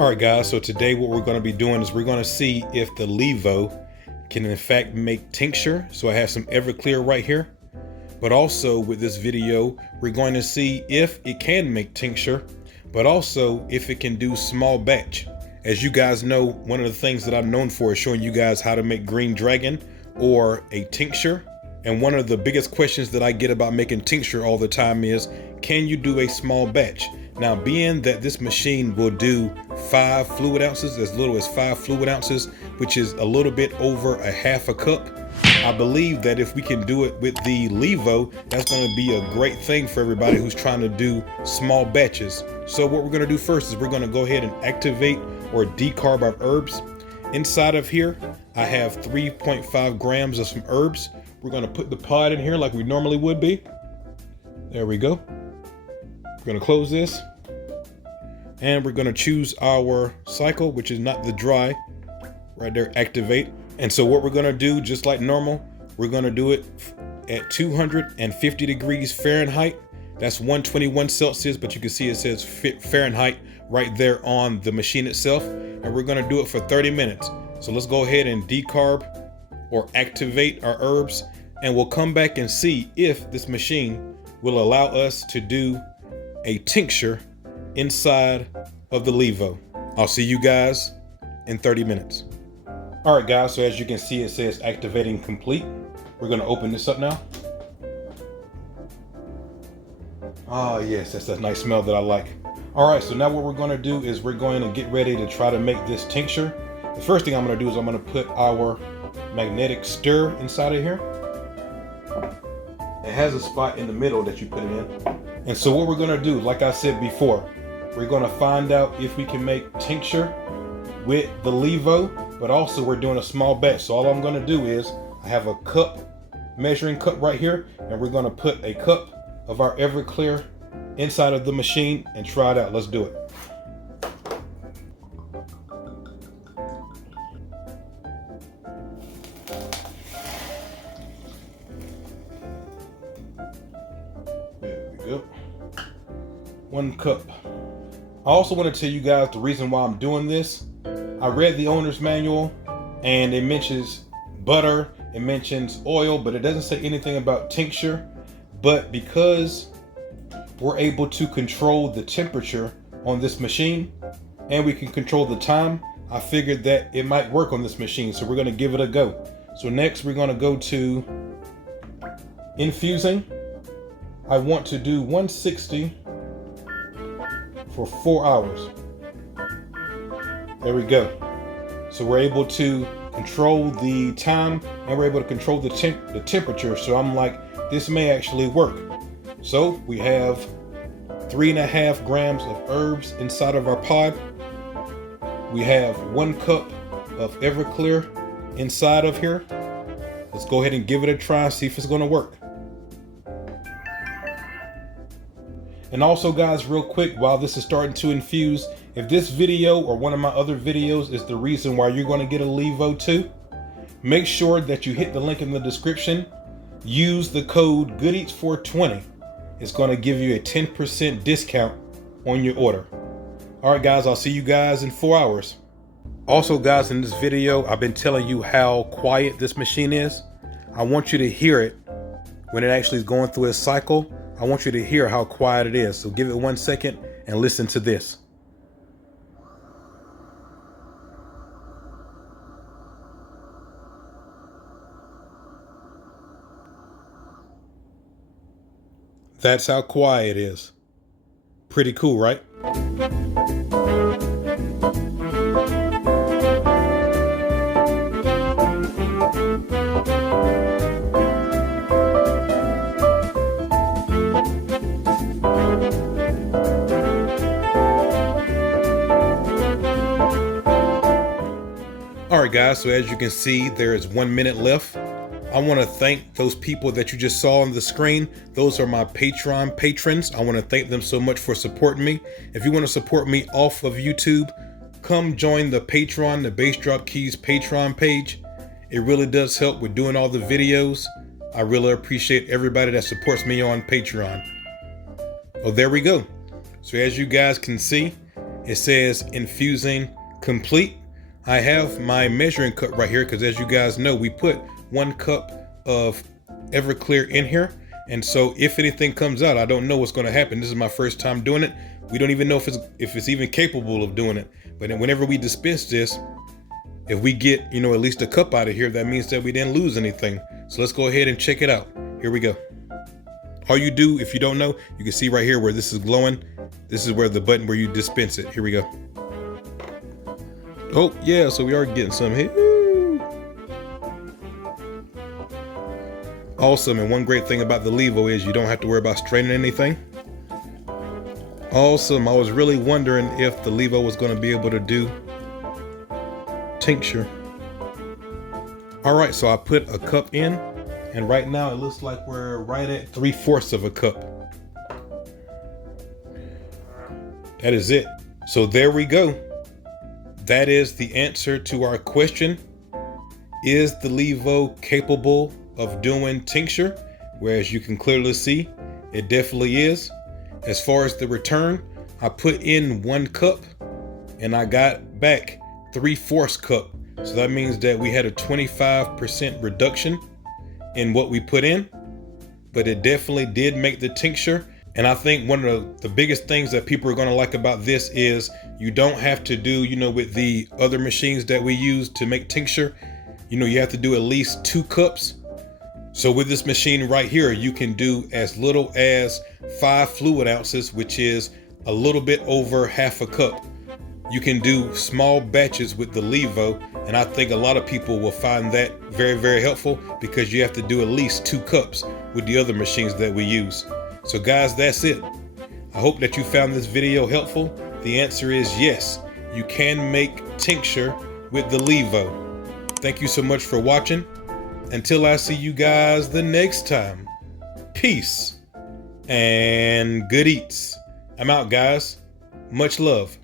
All right, guys, so today what we're going to be doing is we're going to see if the LEVO can in fact make tincture. So I have some Everclear right here, but also with this video, we're going to see if it can make tincture, but also if it can do small batch. As you guys know, one of the things that I'm known for is showing you guys how to make green dragon or a tincture. And one of the biggest questions that I get about making tincture all the time is, can you do a small batch? Now, being that this machine will do 5 fluid ounces, as little as 5 fluid ounces, which is a little bit over a half a cup, I believe that if we can do it with the LEVO, that's going to be a great thing for everybody who's trying to do small batches. So what we're going to do first is we're going to go ahead and activate or decarb our herbs. Inside of here, I have 3.5 grams of some herbs. We're going to put the pod in here like we normally would be. There we go. We're going to close this. And we're going to choose our cycle, which is not the dry. Right there, activate. And so what we're going to do, just like normal, we're going to do it at 250 degrees Fahrenheit. That's 121 Celsius, but you can see it says Fahrenheit right there on the machine itself. And we're going to do it for 30 minutes. So let's go ahead and decarb or activate our herbs, and we'll come back and see if this machine will allow us to do a tincture inside of the LEVO. I'll see you guys in 30 minutes. All right, guys, so as you can see, it says activating complete. We're going to open this up now. Ah, yes, that's a nice smell that I like. All right, so now what we're going to do is we're going to get ready to try to make this tincture. The first thing I'm going to do is I'm going to put our magnetic stir inside of here. It has a spot in the middle that you put it in. And so what we're going to do, like I said before, we're going to find out if we can make tincture with the LEVO, but also we're doing a small batch. So all I'm going to do is I have a cup, measuring cup right here, and we're going to put a cup of our Everclear inside of the machine and try it out. Let's do it. There we go. 1 cup. I also want to tell you guys the reason why I'm doing this. I read the owner's manual and it mentions butter, it mentions oil, but it doesn't say anything about tincture. But because we're able to control the temperature on this machine and we can control the time, I figured that it might work on this machine. So we're going to give it a go. So next we're going to go to Infusing. I want to do 160 for 4 hours. There we go. So we're able to control the time and we're able to control the temperature. So I'm like, this may actually work. So we have 3.5 grams of herbs inside of our pod. We have 1 cup of Everclear inside of here. Let's go ahead and give it a try, see if it's going to work. And also, guys, real quick, while this is starting to infuse, if this video or one of my other videos is the reason why you're going to get a LEVO too, make sure that you hit the link in the description. Use the code GOODEATS420. It's going to give you a 10% discount on your order. All right, guys, I'll see you guys in 4 hours. Also, guys, in this video, I've been telling you how quiet this machine is. I want you to hear it when it actually is going through its cycle. I want you to hear how quiet it is. So give it 1 second and listen to this. That's how quiet it is. Pretty cool, right? All right, guys, so as you can see, there is 1 minute left. I want to thank those people that you just saw on the screen. Those are my Patreon patrons. I want to thank them so much for supporting me. If you want to support me off of YouTube, come join the Patreon, the Bass Drop Keys Patreon page. It really does help with doing all the videos. I really appreciate everybody that supports me on Patreon. Oh, there we go. So as you guys can see, It says infusing complete. I have my measuring cup right here because, as you guys know, we put 1 cup of Everclear in here. And so if anything comes out, I don't know what's going to happen. This is my first time doing it. We don't even know if it's even capable of doing it. But whenever we dispense this, if we get, at least a cup out of here, that means that we didn't lose anything. So let's go ahead and check it out. Here we go. All you do, if you don't know, you can see right here where this is glowing. This is where the button where you dispense it. Here we go. Oh yeah, so we are getting some here. Awesome, and one great thing about the LEVO is you don't have to worry about straining anything. Awesome, I was really wondering if the LEVO was going to be able to do tincture. All right, so I put a cup in, and right now it looks like we're right at 3/4 of a cup. That is it. So there we go. That is the answer to our question. Is the LEVO capable of doing tincture? Whereas you can clearly see, it definitely is. As far as the return, I put in 1 cup and I got back 3/4 cup. So that means that we had a 25% reduction in what we put in, but it definitely did make the tincture. And I think one of the biggest things that people are going to like about this is you don't have to do, with the other machines that we use to make tincture, you have to do at least 2 cups. So with this machine right here, you can do as little as 5 fluid ounces, which is a little bit over half a cup. You can do small batches with the LEVO, and I think a lot of people will find that very, very helpful because you have to do at least 2 cups with the other machines that we use. So guys, that's it. I hope that you found this video helpful. The answer is yes, you can make tincture with the LEVO. Thank you so much for watching. Until I see you guys the next time, peace and good eats. I'm out, guys. Much love.